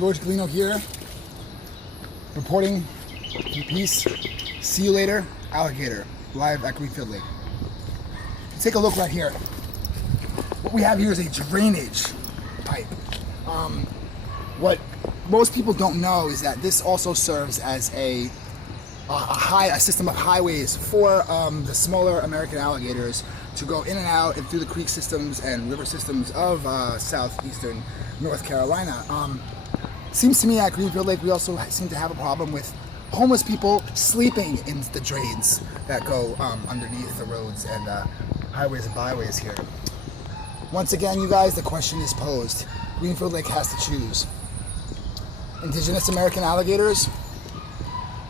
George Galino here, reporting for peace. See you later, alligator, live at Greenfield Lake. Take a look right here. What we have here is a drainage pipe. What most people don't know is that this also serves as a system of highways for the smaller American alligators to go in and out and through the creek systems and river systems of southeastern North Carolina. Seems to me at Greenfield Lake we also seem to have a problem with homeless people sleeping in the drains that go underneath the roads and highways and byways here. Once again, you guys, the question is posed. Greenfield Lake has to choose indigenous American alligators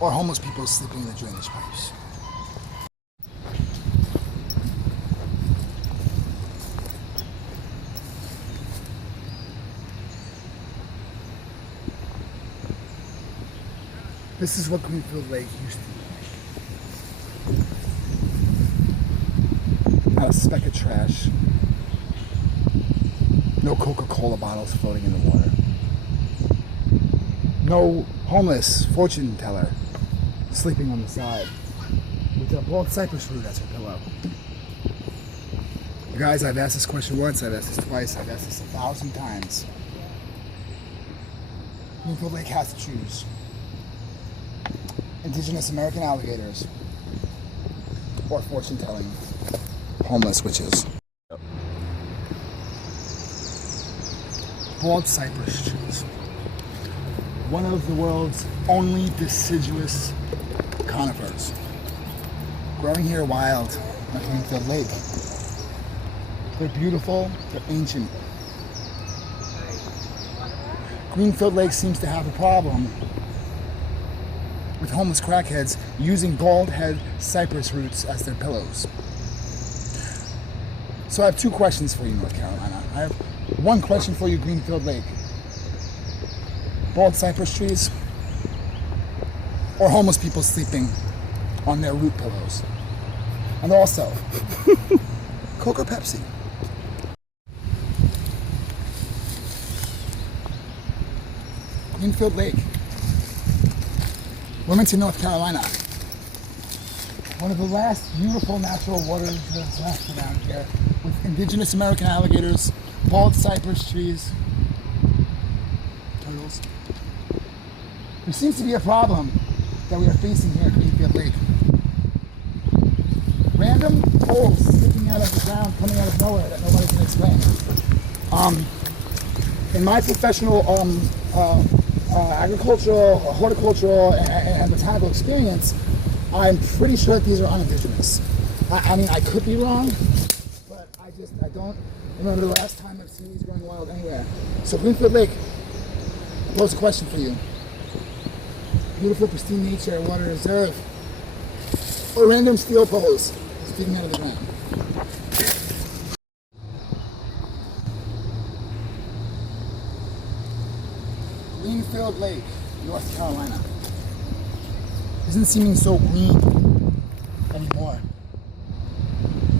or homeless people sleeping in the drainage pipes. This is what Greenfield Lake used to be. Not a speck of trash. No Coca-Cola bottles floating in the water. No homeless fortune teller sleeping on the side with a bald cypress root as her pillow. You guys, I've asked this question once, I've asked this twice, I've asked this 1,000 times. Greenfield Lake has to choose indigenous American alligators or fortune-telling homeless witches. Bald cypress trees. One of the world's only deciduous conifers. Growing here wild at Greenfield Lake. They're beautiful, they're ancient. Greenfield Lake seems to have a problem with homeless crackheads using bald head cypress roots as their pillows. So I have two questions for you, North Carolina. I have one question for you, Greenfield Lake. Bald cypress trees or homeless people sleeping on their root pillows? And also, Coke or Pepsi? Greenfield Lake, Wilmington, North Carolina. One of the last beautiful natural waters that's left around here with indigenous American alligators, bald cypress trees, turtles. There seems to be a problem that we are facing here at Greenfield Lake. Random holes sticking out of the ground, coming out of nowhere that nobody can explain. In my professional agricultural, horticultural, and botanical experience, I'm pretty sure that these are unindigenous. I mean, I could be wrong, but I don't remember the last time I've seen these growing wild anywhere. So Greenfield Lake, I pose a question for you. Beautiful, pristine nature, water reserve, or random steel poles sticking out of the ground. Greenfield Lake, North Carolina. Isn't seeming so green anymore.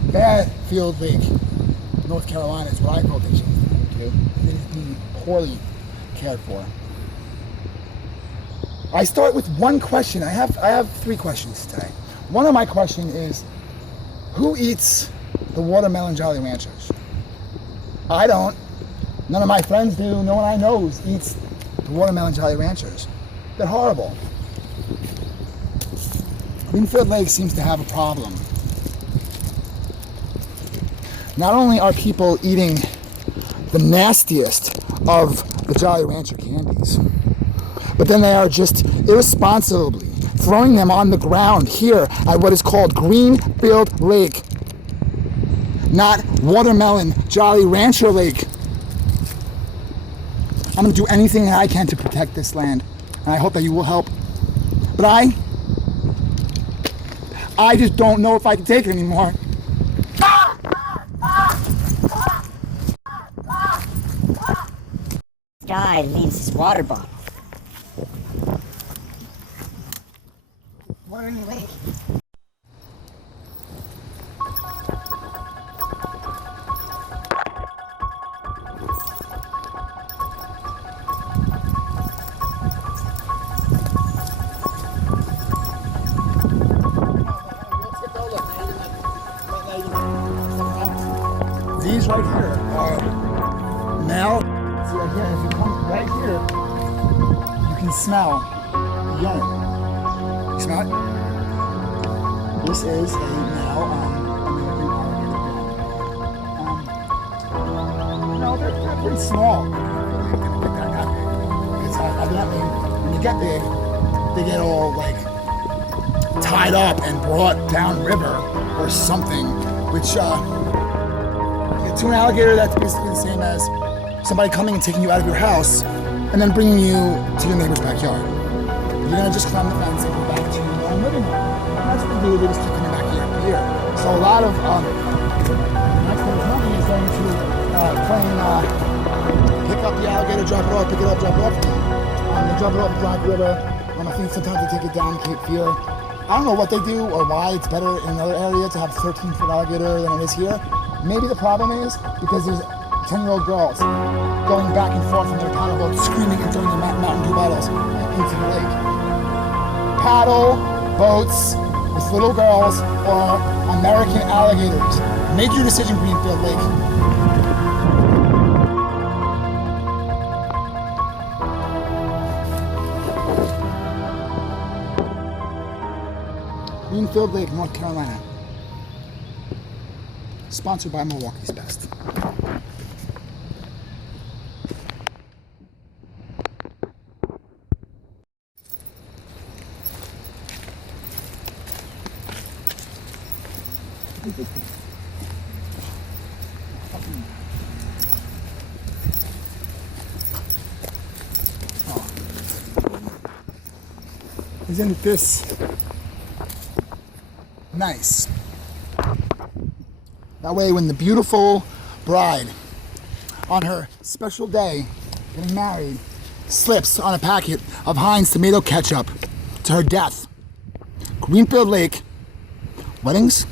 Badfield Lake, North Carolina is what I call the to. It is being poorly cared for. I start with one question. I have three questions today. One of my questions is, who eats the watermelon Jolly Ranchers? I don't. None of my friends do. No one I know eats the watermelon Jolly Ranchers. They're horrible. Greenfield Lake seems to have a problem. Not only are people eating the nastiest of the Jolly Rancher candies, but then they are just irresponsibly throwing them on the ground here at what is called Greenfield Lake, not Watermelon Jolly Rancher Lake. I'm going to do anything that I can to protect this land, and I hope that you will help. But I just don't know if I can take it anymore. Guy leaves his water bottle. Water in the lake. right here, you can smell urine. You smell it? This is a male American alligator dog. They're pretty small. They don't get that big. It's evidently, when you get big, they get all like tied up and brought downriver or something, which to an alligator, that's basically the same as somebody coming and taking you out of your house and then bringing you to your neighbor's backyard. You're gonna just climb the fence and go back to your own living room. And that's what they do, they just keep coming back year after year. So a lot of next thing coming is going to pick up the alligator, drop it off, pick it up, drop it off again. They drop it off the Black River. I think sometimes they take it down to Cape Fear. I don't know what they do or why it's better in another area to have 13-foot alligator than it is here. Maybe the problem is because there's 10-year-old girls going back and forth in their paddle boats, screaming and throwing their Mountain Dew bottles into the lake. Paddle boats with little girls or American alligators. Make your decision, Greenfield Lake. Greenfield Lake, North Carolina. Sponsored by Milwaukee's Best. Isn't this nice? That way when the beautiful bride on her special day getting married slips on a packet of Heinz tomato ketchup to her death. Greenfield Lake weddings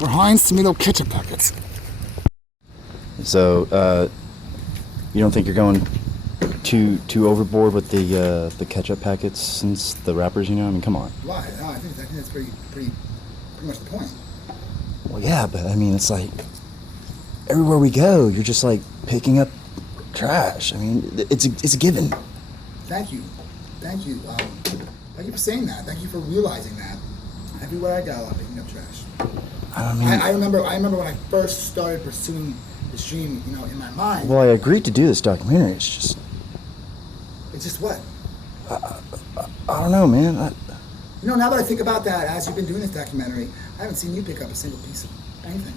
or Heinz tomato ketchup packets. So you don't think you're going too overboard with the ketchup packets since the wrappers, you know? I mean, come on. Why? No, I think that's pretty much the point. Well, yeah, but I mean, it's like everywhere we go, you're just like picking up trash. I mean, it's a given. Thank you. Thank you for saying that. Thank you for realizing that. Everywhere I go, I'm picking up trash. I remember when I first started pursuing this dream, in my mind. Well, I agreed to do this documentary. It's just what? I don't know, man. Now that I think about that, as you've been doing this documentary, I haven't seen you pick up a single piece of anything.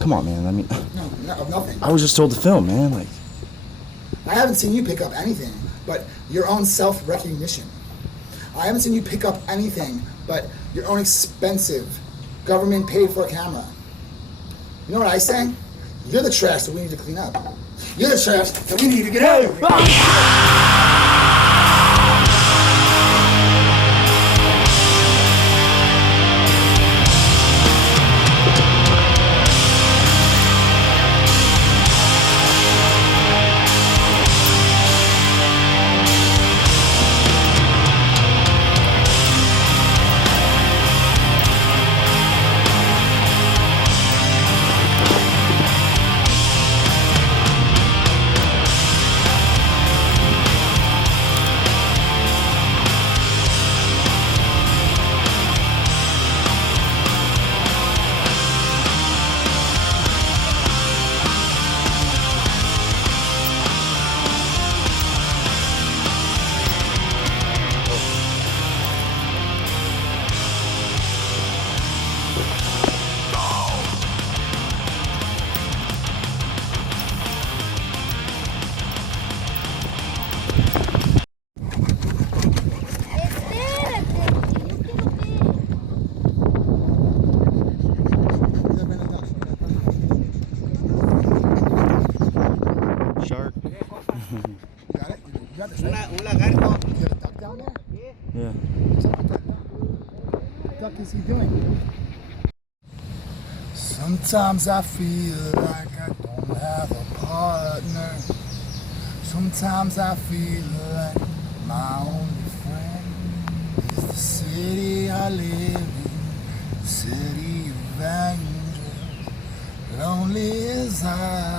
Come on, man. I mean, no, nothing. I was just told to film, man. Like, I haven't seen you pick up anything but your own self-recognition. I haven't seen you pick up anything but your own expensive, government-paid-for camera. You know what I say? You're the trash that we need to clean up. You're the trash that we need to get out of here. yeah. What the fuck is he doing? Sometimes I feel like I don't have a partner. Sometimes I feel like my only friend is the city I live in, the city of angels. Lonely as I